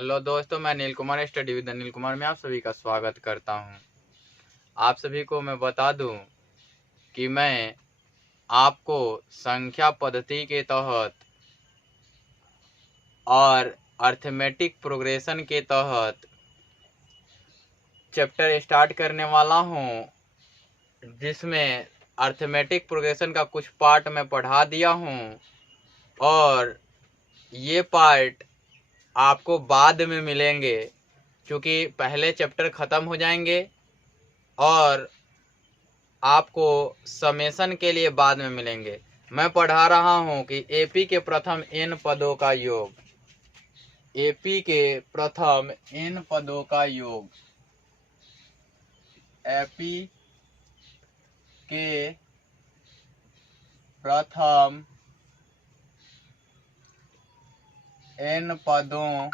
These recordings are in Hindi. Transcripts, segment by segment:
हेलो दोस्तों, मैं नील कुमार स्टडी विद नील कुमार में आप सभी का स्वागत करता हूं। आप सभी को मैं बता दूं कि मैं आपको संख्या पद्धति के तहत और अर्थमेटिक प्रोग्रेशन के तहत चैप्टर स्टार्ट करने वाला हूं, जिसमें अर्थमेटिक प्रोग्रेशन का कुछ पार्ट मैं पढ़ा दिया हूं और ये पार्ट आपको बाद में मिलेंगे, क्योंकि पहले चैप्टर ख़त्म हो जाएंगे और आपको समेशन के लिए बाद में मिलेंगे। मैं पढ़ा रहा हूं कि एपी के प्रथम n पदों का योग, एपी के प्रथम n पदों का योग, एपी के प्रथम n पदों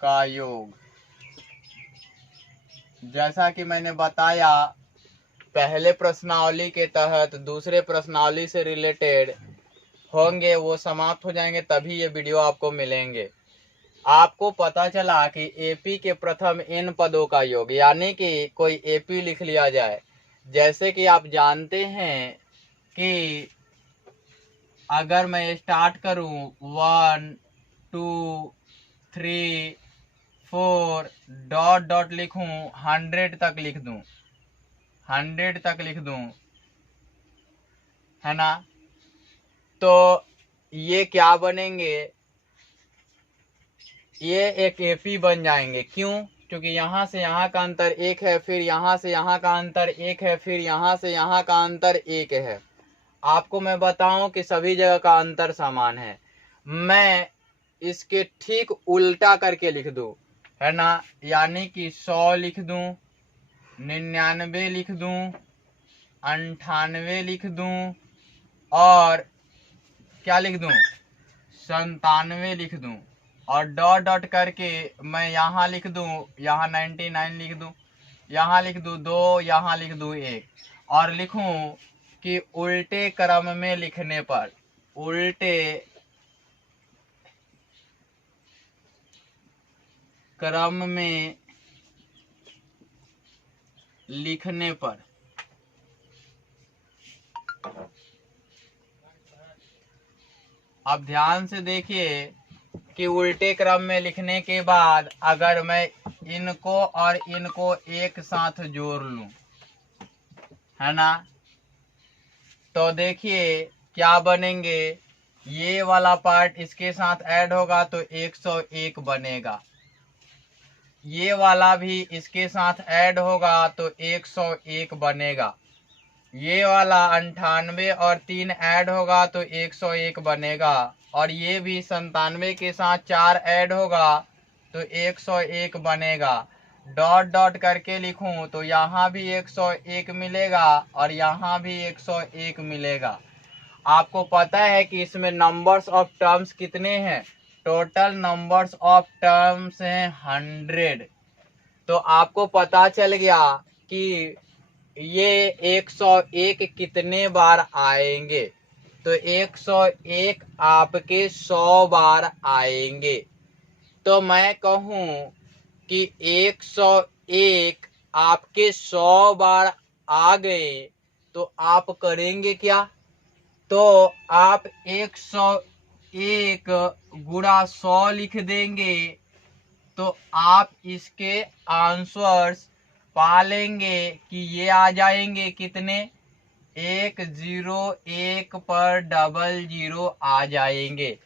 का योग। जैसा कि मैंने बताया, पहले प्रश्नावली के तहत दूसरे प्रश्नावली से रिलेटेड होंगे, वो समाप्त हो जाएंगे तभी ये वीडियो आपको मिलेंगे। आपको पता चला कि एपी के प्रथम n पदों का योग, यानी कि कोई एपी लिख लिया जाए। जैसे कि आप जानते हैं कि अगर मैं स्टार्ट करूं 1 2 3 4 डॉट डॉट लिखूं, 100 तक लिख दूं, 100 तक लिख दूं, है ना, तो ये क्या बनेंगे? ये एक एपी बन जाएंगे। क्यों? क्योंकि यहाँ से यहाँ का अंतर 1 है, फिर यहाँ से यहाँ का अंतर 1 है, फिर यहाँ से यहाँ का अंतर 1 है। आपको मैं बताऊं कि सभी जगह का अंतर समान है। मैं इसके ठीक उल्टा करके लिख दूं, है ना, यानी कि 100 लिख दूं, 99 लिख दूं, 98 लिख दूं और क्या लिख दूं, 97 लिख दूं, और डॉट डॉट करके मैं यहाँ लिख दूं, यहाँ 99 लिख दूं, यहाँ लिख दूं 2, यहाँ लिख दूं 1, और लिखूं कि उल्टे क्रम में लिखने पर, उल्टे क्रम में लिखने पर, अब ध्यान से देखिए कि उल्टे क्रम में लिखने के बाद अगर मैं इनको और इनको एक साथ जोड़ लूं, है ना, तो देखिए क्या बनेंगे। ये वाला पार्ट इसके साथ ऐड होगा तो 101 बनेगा, ये वाला भी इसके साथ ऐड होगा तो 101 बनेगा, ये वाला 98 और 3 ऐड होगा तो 101 बनेगा, और ये भी 97 के साथ 4 ऐड होगा तो 101 बनेगा। डॉट डॉट करके लिखूं तो यहाँ भी 101 मिलेगा और यहाँ भी 101 मिलेगा। आपको पता है कि इसमें नंबर्स ऑफ टर्म्स कितने हैं? टोटल नंबर्स ऑफ टर्म्स हैं 100। तो आपको पता चल गया कि ये 101 कितने बार आएंगे। तो 101 आपके 100 बार आएंगे। तो मैं कहूं कि 101 आपके 100 बार आ गए तो आप करेंगे क्या? तो आप 101 गुणा 100 लिख देंगे तो आप इसके आंसर्स पा लेंगे कि ये आ जाएंगे कितने, 101 पर 00 आ जाएंगे।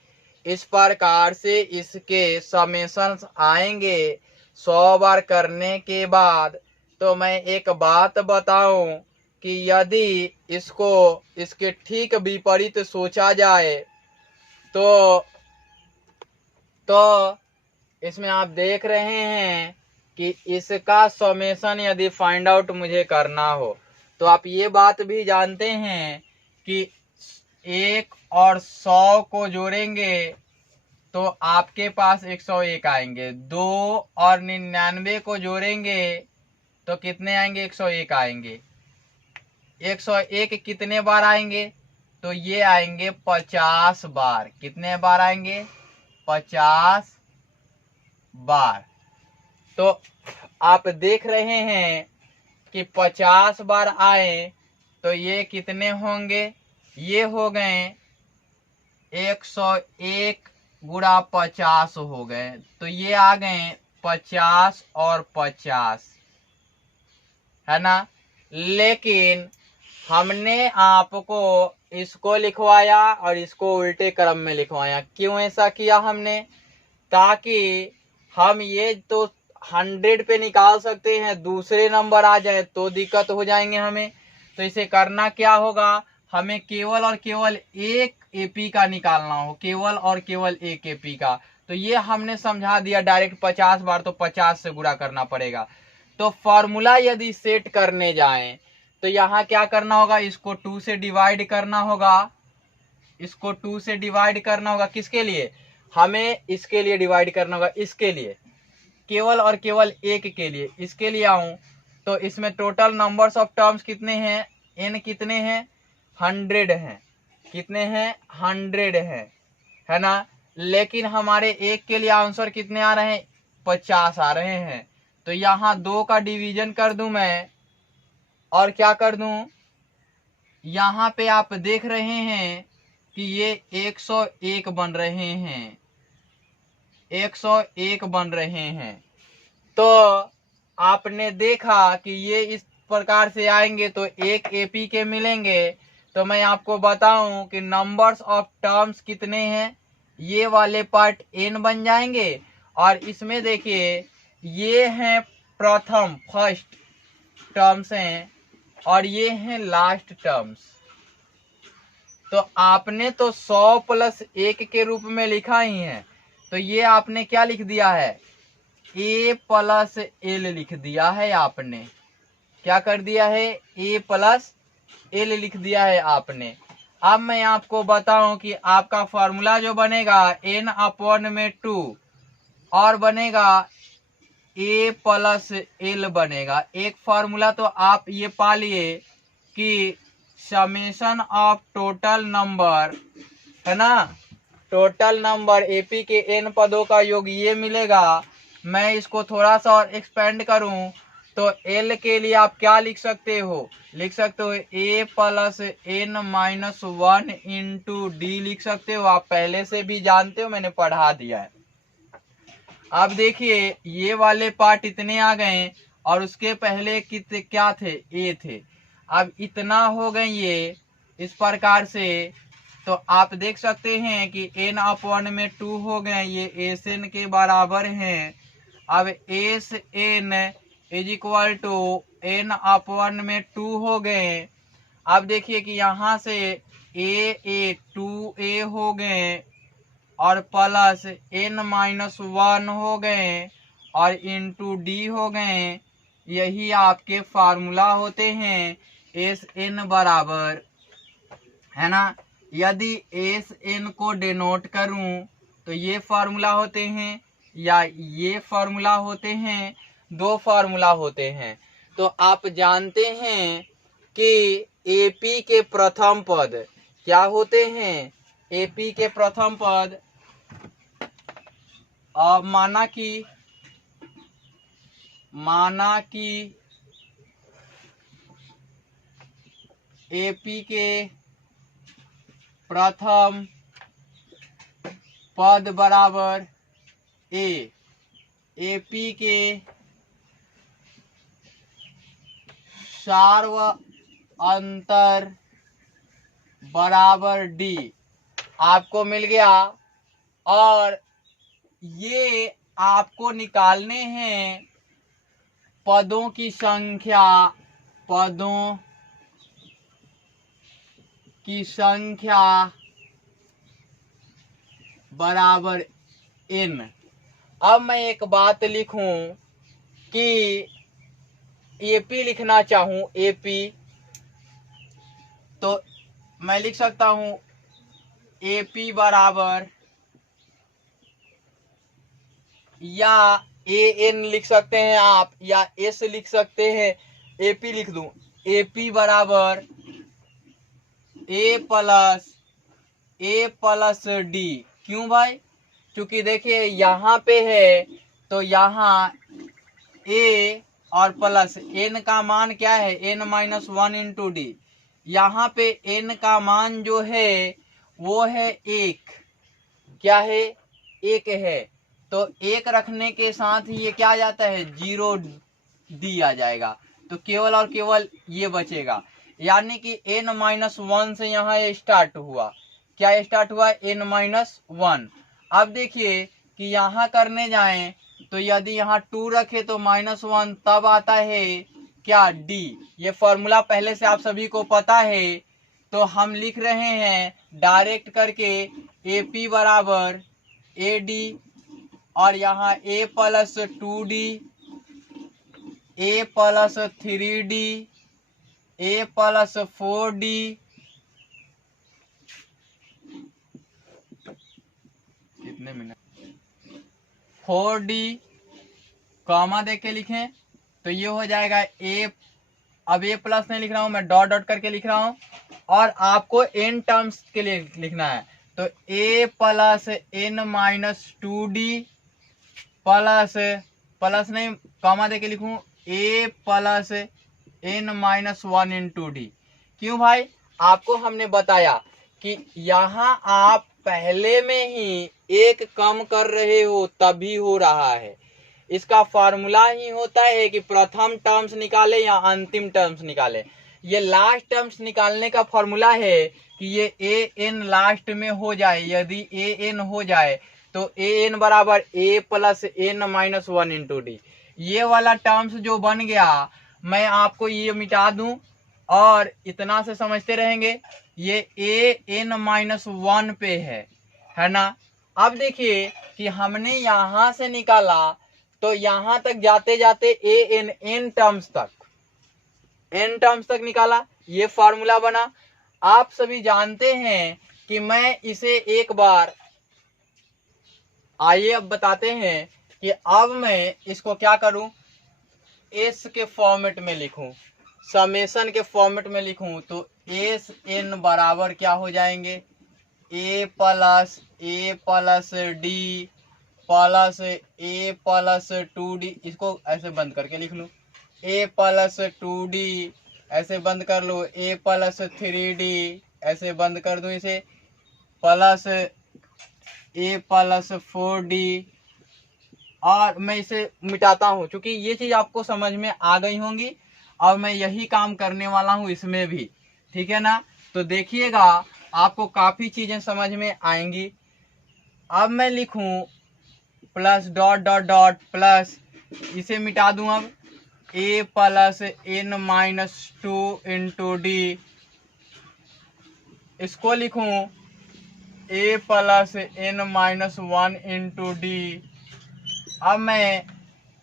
इस प्रकार से इसके समेशंस आएंगे 100 बार करने के बाद। तो मैं एक बात बताऊं कि यदि इसको इसके ठीक विपरीत सोचा जाए तो इसमें आप देख रहे हैं कि इसका समेशन यदि फाइंड आउट मुझे करना हो तो आप ये बात भी जानते हैं कि 1 और 100 को जोड़ेंगे तो आपके पास 101 आएंगे। 2 और 99 को जोड़ेंगे तो कितने आएंगे? 101 आएंगे। 101 कितने बार आएंगे? तो ये आएंगे 50 बार। कितने बार आएंगे? 50 बार। तो आप देख रहे हैं कि 50 बार आए तो ये कितने होंगे, ये हो गए 101 गुणा 50 हो गए, तो ये आ गए 50 और 50, है ना। लेकिन हमने आपको इसको लिखवाया और इसको उल्टे क्रम में लिखवाया। क्यों ऐसा किया हमने, ताकि हम ये तो 100 पे निकाल सकते हैं, दूसरे नंबर आ जाए तो दिक्कत हो जाएंगे हमें। तो इसे करना क्या होगा, हमें केवल और केवल एक एपी का निकालना हो, केवल और केवल एक एपी का। तो ये हमने समझा दिया डायरेक्ट 50 बार तो 50 से गुणा करना पड़ेगा। तो फॉर्मूला यदि सेट करने जाएं तो यहाँ क्या करना होगा, इसको 2 से डिवाइड करना होगा, इसको 2 से डिवाइड करना होगा। किसके लिए, हमें इसके लिए डिवाइड करना होगा, इसके लिए, केवल और केवल एक के लिए। इसके लिए आऊं तो इसमें टोटल नंबर्स ऑफ टर्म्स कितने हैं, n कितने हैं, 100 हैं। कितने हैं, 100 हैं, है ना। लेकिन हमारे एक के लिए आंसर कितने आ रहे हैं, 50 आ रहे हैं। तो यहाँ 2 का डिवीजन कर दूं मैं, और क्या कर दूं, यहाँ पे आप देख रहे हैं कि ये 101 बन रहे हैं, 101 बन रहे हैं। तो आपने देखा कि ये इस प्रकार से आएंगे तो एक एपी के मिलेंगे। तो मैं आपको बताऊं कि नंबर्स ऑफ टर्म्स कितने हैं, ये वाले पार्ट n बन जाएंगे, और इसमें देखिए ये हैं प्रथम फर्स्ट टर्म्स हैं, और ये हैं लास्ट टर्म्स। तो आपने तो 100 प्लस 1 के रूप में लिखा ही है, तो ये आपने क्या लिख दिया है, a प्लस एल लिख दिया है आपने। क्या कर दिया है, a प्लस एल लिख दिया है आपने। अब मैं आपको बताऊं कि आपका फॉर्मूला जो बनेगा n अपॉन में 2 और बनेगा a प्लस एल बनेगा। एक फॉर्मूला तो आप ये पा लिए कि समेशन ऑफ टोटल नंबर, है ना, टोटल नंबर एपी के n पदों का योग ये मिलेगा। मैं इसको थोड़ा सा और एक्सपेंड करूं तो l के लिए आप क्या लिख सकते हो, लिख सकते हो a plus n minus 1 into D लिख सकते हो। आप पहले से भी जानते हो, मैंने पढ़ा दिया है। अब देखिए ये वाले पार्ट इतने आ गए और उसके पहले कितने क्या थे, ए थे। अब इतना हो गए ये इस प्रकार से। तो आप देख सकते हैं कि n अपॉन में 2 हो गए, ये एस एन के बराबर हैं। अब S N is equal to n upon में 2 हो गए। अब देखिए कि यहाँ से ए 2a हो गए और प्लस n माइनस 1 हो गए और इंटू डी हो गए। यही आपके फार्मूला होते हैं एस एन बराबर, है ना। यदि एस एन को डिनोट करूं तो ये फार्मूला होते हैं या ये फार्मूला होते हैं, दो फार्मूला होते हैं। तो आप जानते हैं कि एपी के प्रथम पद क्या होते हैं, एपी के प्रथम पद माना कि एपी के प्रथम पद बराबर ए, एपी के सार्व अंतर बराबर डी आपको मिल गया। और ये आपको निकालने हैं पदों की संख्या, पदों की संख्या बराबर n। अब मैं एक बात लिखूं कि एपी लिखना चाहूं, एपी तो मैं लिख सकता हूं एपी बराबर, या ए एन लिख सकते हैं आप, या एस लिख सकते हैं। एपी लिख दूं, एपी बराबर ए प्लस डी। क्यों भाई, क्योंकि देखिए यहाँ पे है तो यहाँ a और प्लस n का मान क्या है, n-1 इंटू डी। यहाँ पे n का मान जो है वो है 1, क्या है, 1 है। तो 1 रखने के साथ ही ये क्या आ जाता है, 0 डी आ जाएगा। तो केवल और केवल ये बचेगा, यानी कि n-1 से यहाँ स्टार्ट हुआ। क्या स्टार्ट हुआ, n-1। अब देखिए कि यहाँ करने जाएं तो यदि यहाँ 2 रखे तो -1, तब आता है क्या, d। ये फॉर्मूला पहले से आप सभी को पता है, तो हम लिख रहे हैं डायरेक्ट करके AP बराबर AD, और यहाँ A plus 2D, A plus 3D, A plus 4D, कितने मिनट, 4D, कॉमा दे के लिखें तो ये हो जाएगा A। अब A प्लस नहीं लिख रहा हूं मैं, डॉट डॉट करके लिख रहा हूं, और आपको n टर्म्स के लिए लिखना है। तो A प्लस n-2D प्लस नहीं, कॉमा दे के लिखूं, A plus n-1 into D. क्यों भाई, आपको हमने बताया कि यहाँ आप पहले में ही एक कम कर रहे हो तभी हो रहा है। इसका फॉर्मूला ही होता है कि प्रथम टर्म्स निकाले या अंतिम टर्म्स निकाले। ये लास्ट टर्म्स निकालने का फॉर्मूला है कि ये a n लास्ट में हो जाए। यदि a n हो जाए तो a n बराबर a plus n-1 into D. ये वाला टर्म्स जो बन गया, मैं आपको ये मिटा दूं और इतना से समझते रहेंगे। ये a n-1 पे है ना। अब देखिए कि हमने यहां से निकाला तो यहां तक जाते जाते n टर्म्स तक निकाला, ये फॉर्मूला बना। आप सभी जानते हैं कि मैं इसे एक बार, आइए अब बताते हैं कि अब मैं इसको क्या करूं, एस के फॉर्मेट में लिखूं, समेशन के फॉर्मेट में लिखूं। तो एस एन बराबर क्या हो जाएंगे, ए प्लस डी प्लस ए प्लस 2d। इसको ऐसे बंद करके लिख लूं, ए प्लस 2d, ऐसे बंद कर लो, ए प्लस 3d, ऐसे बंद कर दूं इसे, प्लस ए प्लस 4d। और मैं इसे मिटाता हूं, क्योंकि ये चीज आपको समझ में आ गई होंगी और मैं यही काम करने वाला हूं इसमें भी, ठीक है ना। तो देखिएगा आपको काफी चीजें समझ में आएंगी। अब मैं लिखूं plus dot dot dot plus, इसे मिटा दूं अब, a plus n-2 into D. इसको लिखूं a plus n-1 into D. अब मैं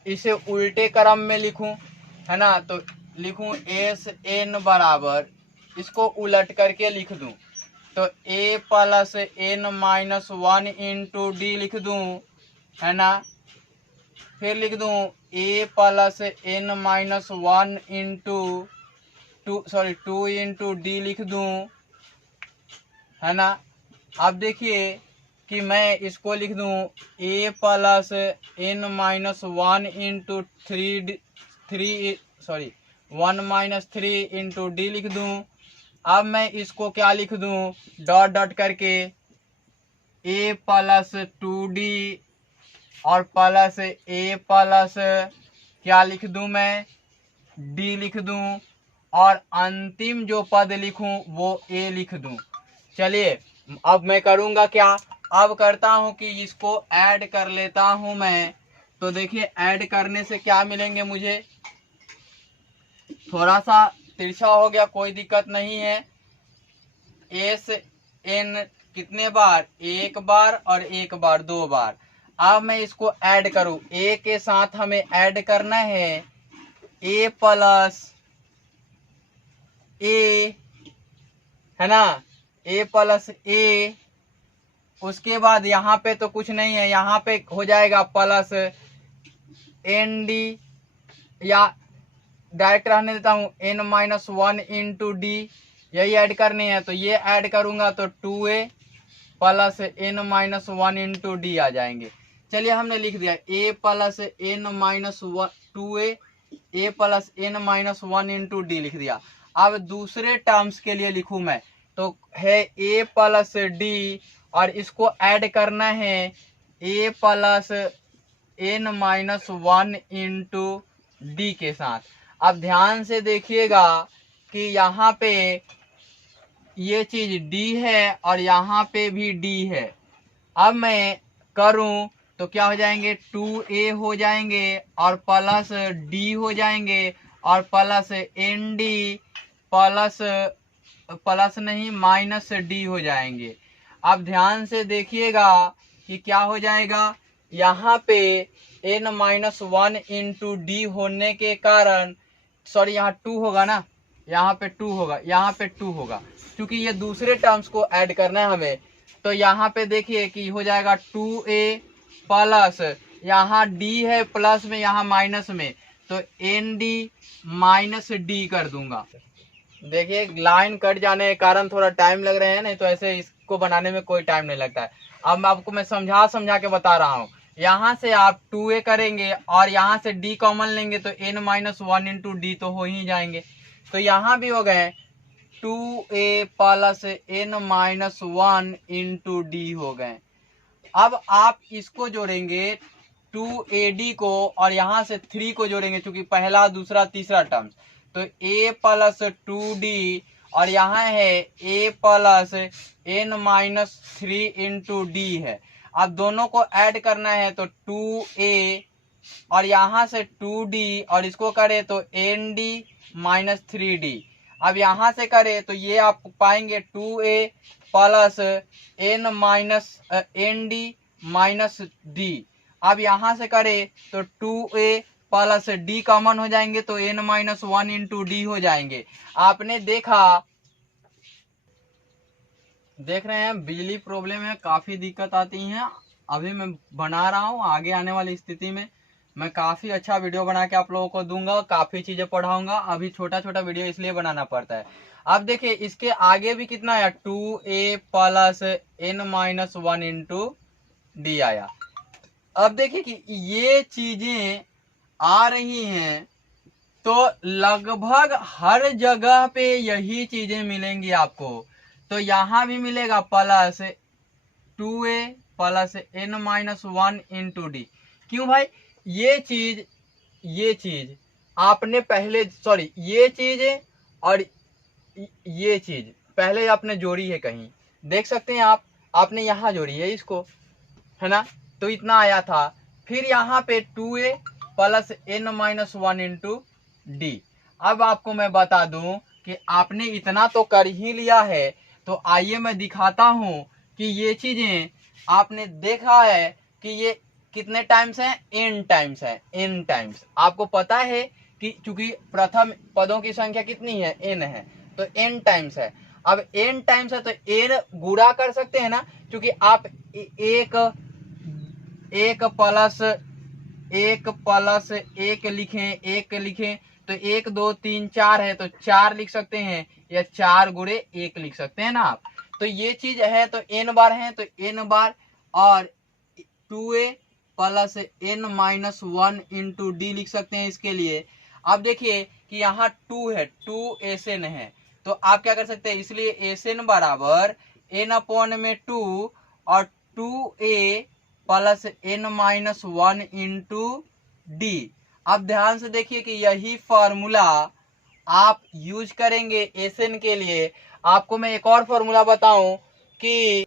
इसे उल्टे क्रम में लिखूं, है ना। तो लिखूं एस एन बराबर, इसको उलट करके लिख दूं तो a plus n-1 into D लिख दूं, है ना। फिर लिख दूं a plus n-1 into 2 into D लिख दूं, है ना। अब देखिए कि मैं इसको लिख दूं a plus n-1 into 1-3 into D लिख दूं। अब मैं इसको क्या लिख दूं, डॉट डॉट करके a प्लस 2d और प्लस a प्लस क्या लिख दूं मैं, d लिख दूं, और अंतिम जो पद लिखूं वो a लिख दूं। चलिए अब मैं करूंगा क्या, अब करता हूं कि इसको ऐड कर लेता हूं मैं। तो देखिए ऐड करने से क्या मिलेंगे मुझे, थोड़ा सा तिरछा हो गया, कोई दिक्कत नहीं है। एस एन कितने बार, एक बार और एक बार, 2 बार। अब मैं इसको ऐड करूं, ए के साथ हमें ऐड करना है ए प्लस ए, है ना, ए प्लस ए। उसके बाद यहाँ पे तो कुछ नहीं है, यहाँ पे हो जाएगा प्लस एन डी, या डायरेक्ट रहने देता हूँ n-1 इंटू डी, यही ऐड करनी है। तो ये ऐड करूंगा तो 2a plus n-1 into D आ जाएंगे। चलिए हमने लिख दिया a plus n minus 2a a plus n minus 1 into D लिख दिया। अब दूसरे टर्म्स के लिए लिखूं मैं तो है a प्लस डी और इसको ऐड करना है a plus n minus 1 into D के साथ। अब ध्यान से देखिएगा कि यहाँ पे ये चीज d है और यहाँ पे भी d है। अब मैं करूं तो क्या हो जाएंगे 2a हो जाएंगे और प्लस d हो जाएंगे और प्लस nd प्लस नहीं माइनस d हो जाएंगे। अब ध्यान से देखिएगा कि क्या हो जाएगा, यहाँ पे n माइनस 1 इंटू डी होने के कारण, सॉरी यहाँ 2 होगा ना, यहाँ पे 2 होगा, यहाँ पे 2 होगा, क्योंकि ये दूसरे टर्म्स को ऐड करना है हमें। तो यहाँ पे देखिए कि हो जाएगा 2a प्लस यहाँ d है प्लस में यहाँ माइनस में, तो nd माइनस d कर दूंगा। देखिए लाइन कट जाने के कारण थोड़ा टाइम लग रहे हैं, नहीं तो ऐसे इसको बनाने में कोई टाइम नहीं लगता है। अब आपको मैं समझा के बता रहा हूँ। यहाँ से आप 2a करेंगे और यहाँ से d कॉमन लेंगे तो n माइनस 1 इंटू डी तो हो ही जाएंगे। तो यहाँ भी हो गए 2a plus n minus 1 into D हो गए। अब आप इसको जोड़ेंगे 2ad को और यहाँ से 3 को जोड़ेंगे, क्योंकि पहला दूसरा तीसरा टर्म, तो a प्लस 2d और यहाँ है a plus n minus 3 into D है। अब दोनों को ऐड करना है तो 2a और यहाँ से 2d और इसको करे तो nd माइनस 3d। अब यहाँ से करे तो ये आप पाएंगे 2a plus n minus nd minus d। अब यहाँ से करे तो 2a प्लस d कॉमन हो जाएंगे तो n माइनस 1 इंटू डी हो जाएंगे। आपने देख रहे हैं बिजली प्रॉब्लम है, काफी दिक्कत आती है। अभी मैं बना रहा हूँ, आगे आने वाली स्थिति में मैं काफी अच्छा वीडियो बना के आप लोगों को दूंगा, काफी चीजें पढ़ाऊंगा। अभी छोटा छोटा वीडियो इसलिए बनाना पड़ता है। अब देखिए इसके आगे भी कितना आया 2a plus n minus 1 into D आया। अब देखिए कि ये चीजें आ रही हैं तो लगभग हर जगह पे यही चीजें मिलेंगी आपको। तो यहाँ भी मिलेगा plus 2a plus n minus 1 into D. क्यों भाई, ये चीज आपने पहले, सॉरी ये चीज और ये चीज पहले आपने जोड़ी है, कहीं देख सकते हैं आप, आपने यहाँ जोड़ी है इसको, है ना, तो इतना आया था। फिर यहाँ पे 2a plus n minus 1 into D. अब आपको मैं बता दूं कि आपने इतना तो कर ही लिया है, तो आइए मैं दिखाता हूं कि ये चीजें आपने देखा है कि ये कितने टाइम्स हैं, n टाइम्स है, n टाइम्स। आपको पता है कि चूंकि प्रथम पदों की संख्या कितनी है, n है, तो n टाइम्स है। अब n टाइम्स है तो n गुणा कर सकते हैं ना, क्योंकि आप एक प्लस एक लिखें तो 1 2 3 4 है तो 4 लिख सकते हैं, या 4 गुणे 1 लिख सकते हैं ना आप। तो ये चीज है तो n बार है तो n बार, और 2a plus n minus 1 into D लिख सकते हैं इसके लिए। अब देखिए कि यहाँ 2 है, 2 SN है, तो आप क्या कर सकते हैं, इसलिए SN बराबर n अपॉन में 2 और 2a plus n minus 1 into D. अब ध्यान से देखिए कि यही फॉर्मूला आप यूज करेंगे SN के लिए। आपको मैं एक और फॉर्मूला बताऊं कि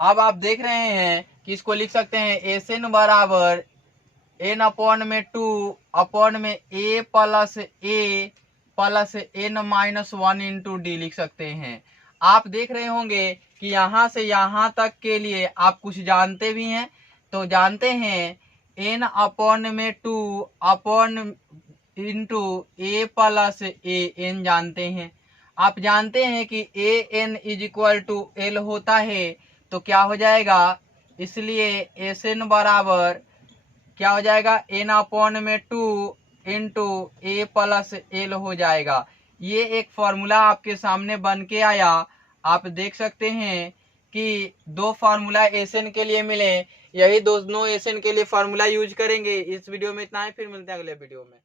अब आप देख रहे हैं कि इसको लिख सकते हैं SN बराबर n अपॉन में 2 अपॉन में a plus n minus 1 into D लिख सकते हैं। आप देख रहे होंगे कि यहाँ से यहाँ तक के लिए आप कुछ जानते भी हैं, तो जानते हैं n अपॉन में 2 upon into a plus a n जानते हैं। आप जानते हैं कि a n is equal to l होता है, तो क्या हो जाएगा, इसलिए SN बराबर क्या हो जाएगा, n अपॉन में 2 इंटू a प्लस l हो जाएगा। ये एक फॉर्मूला आपके सामने बन के आया। आप देख सकते हैं कि 2 फार्मूला SN के लिए मिले, यही दोनों एशन के लिए फार्मूला यूज करेंगे। इस वीडियो में इतना ही, फिर मिलते हैं अगले वीडियो में।